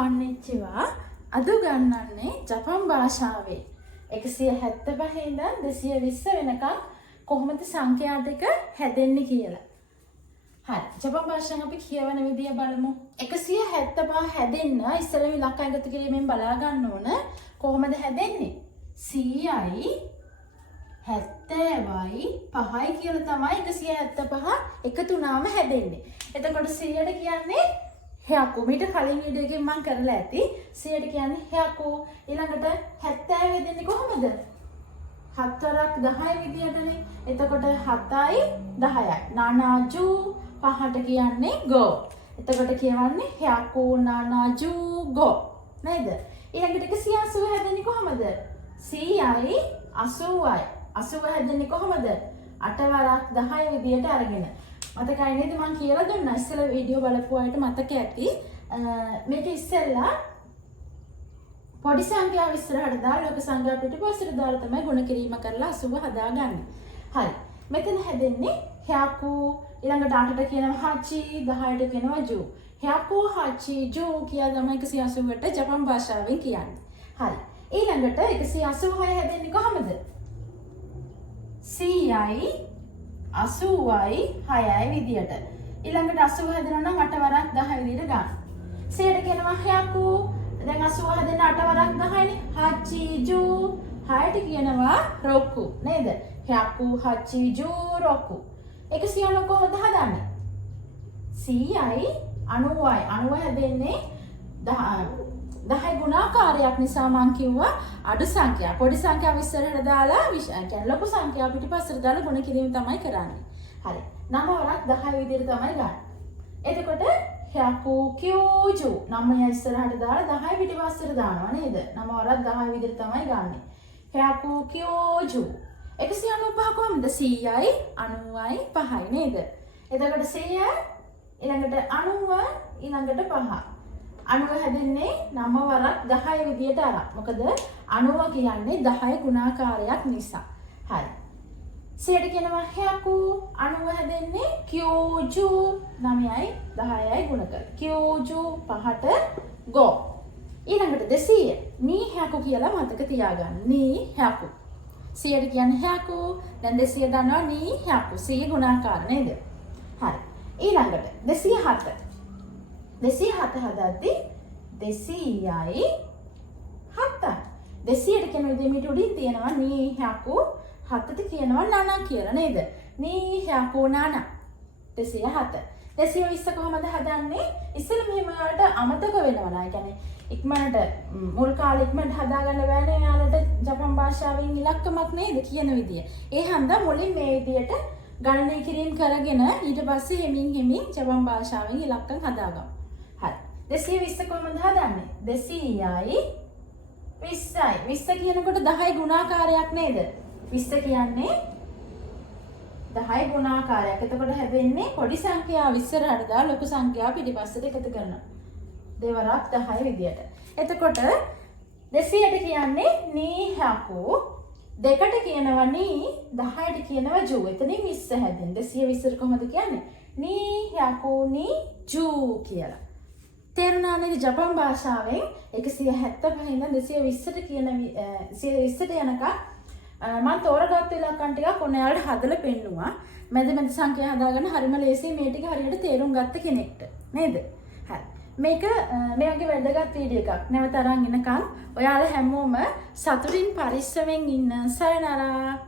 කොන්නිච්චිවා අද ගන්නන්නේ ජපන් භාෂාවේ 175 ඉඳන් 220 වෙනකම් කොහොමද සංඛ්‍යා දෙක හැදෙන්නේ කියලා. හරි. ජපන් භාෂාවෙන් අපි කියවන විදිය බලමු. 175 හැදෙන්න ඉස්සෙල්ලා ඉලක්ක එකතු කිරීමෙන් බලා ගන්න ඕන කොහොමද හැදෙන්නේ? 100යි 70යි 5යි කියලා තමයි 175 එකතු වුණාම හැදෙන්නේ. එතකොට 100ට කියන්නේ හයකු. මීට කලින් වීඩියෝ එකෙන් මම කරලා ඇති 100ට කියන්නේ හයකු. ඊළඟට 70 හැදෙන්නේ කොහොමද? 7ක් 10 විදියටනේ. එතකොට 7යි 10යි. නානාජු 5ට කියන්නේ ගෝ. එතකොට කියවන්නේ හයකු නානාජු ගෝ. නේද? ඊළඟට 180 හැදෙන්නේ කොහොමද? 100යි 80යි. 80 හැදෙන්නේ කොහොමද? 8 වරක් 10 විදියට අරගෙන. මතකයි නේද මම කියලා දුන්නා ඉස්සෙල්ලා වීඩියෝ බලපු අයට මතක ඇති. මේක ඉස්සෙල්ලා පොඩි සංඛ්‍යාව ඉස්සරහට දාලා ලොකු සංඛ්‍යාව පිටිපස්සට දාලා තමයි ගුණ කිරීම කරලා 80 හදාගන්නේ. හරි. මෙතන හැදෙන්නේ හයකු ඊළඟට 8ට කියනවා හචි 10ට කියනවා ජු. හයකු හචි ජු කියලා තමයි 180ට ජපන් භාෂාවෙන් කියන්නේ. හරි. ඊළඟට 186 හැදෙන්නේ කොහමද? 100යි 80යි 6යි විදියට. ඊළඟට 80 හැදෙනවා නම් 8 වරක් 10 විදියට ගන්න. 100ට කියනවා හයකු. දැන් 80 හැදෙන 8 වරක් 10නේ. හචිජු 6ට කියනවා රොක්කු නේද? හයකු හචිජු රොක්කු. 190 කොහොමද හදන්නේ? 100යි 90යි 90 හැදෙන්නේ 10 ගුණාකාරයක් නිසා මම කිව්වා අඩු සංඛ්‍යාව. පොඩි සංඛ්‍යාව ඉස්සරහට දාලා කියන්නේ ලොකු සංඛ්‍යාව පිටිපස්සට දාලා ගුණ කිරීම තමයි කරන්නේ. හරි. 9 වරක් 10 විදිහට තමයි ගන්න. එතකොට හයකු කියුජු 9 ඉස්සරහට දාලා 10 පිටිපස්සට දානවා නේද? 9 වරක් 10 විදිහට තමයි ගන්නෙ. හයකු කියුජු 195 කොහොමද? 100යි 90යි 5යි නේද? එතකොට 100 ඊළඟට 90 ඊළඟට 5. 90 හැදෙන්නේ 9 වරක් 10 විදියට අරන්. මොකද 90 කියන්නේ 10 ගුණාකාරයක් නිසා. හරි. 100ට කියනවා හයකු 90 හැදෙන්නේ කියෝජු 9යි 10යි ගුණ කරලා. කියෝජු 5ට ගෝ. ඊළඟට 200 නී හයකු කියලා මතක තියාගන්න. නී හයකු. 100ට කියන්නේ හයකු. දැන් 200 දන්නවා නී හයකු. 100 ගුණාකාර නේද? හරි. ඊළඟට 207 207 හදද්දි 200යි 7යි. 200ට කියන විදිහ මිට උඩින් තියෙනවා නී හයකු 7ට කියනවා නනා කියලා නේද? නී හයකු නනා 207. 220 කොහමද හදන්නේ? ඉස්සෙල්ලා මෙහෙම වලට අමතක වෙනවා නා. ඒ කියන්නේ ඉක්මනට මුල් කාලේ ඉක්මනට හදාගන්න බෑනේ යාළුවට ජපන් භාෂාවෙන් ඉලක්කමක් නේද කියන විදිය. ඒ හන්දා මුලින් මේ විදියට ගණනය කිරීම කරගෙන ඊට පස්සේ හෙමින් ජපන් භාෂාවෙන් ඉලක්කම් හදාගමු. හරි. 220 කොහොමද හදන්නේ? 200යි 20යි. 20 කියනකොට 10 ගුණාකාරයක් නේද? 20 කියන්නේ 10 ගුණාකාරයක්. එතකොට හැදෙන්නේ පොඩි සංඛ්‍යාව ඉස්සරහට දාලා ලොකු සංඛ්‍යාව පිටිපස්සට එකතු කරනවා. දෙවරක් 10 විදියට. එතකොට 200ට කියන්නේ නී හයකු. 2ට කියනවා නී 10ට කියනවා ජු. එතනින් 20 හැදෙන්නේ. 220ට කොහොමද කියන්නේ? නී හයකු නී ජු කියලා. තේරුණා නේද? ජපන් භාෂාවෙන් 175 ඉඳන් 220ට කියන 220ට යනකම් මම තෝරගත්ත ඉලක්කම් ටිකක් ඔයාලට හදලා පෙන්නුවා. මැද සංඛ්‍යා හදාගන්න හරිම ලේසියි මේ ටික හරියට තේරුම් ගත්ත කෙනෙක්ට. නේද? හරි. මේක මේ වගේ වැදගත් වීඩියෝ එකක්. නැවත අරන් එනකම් ඔයාලා හැමෝම සතුටින් පරිස්සමෙන් ඉන්න. සයනරා.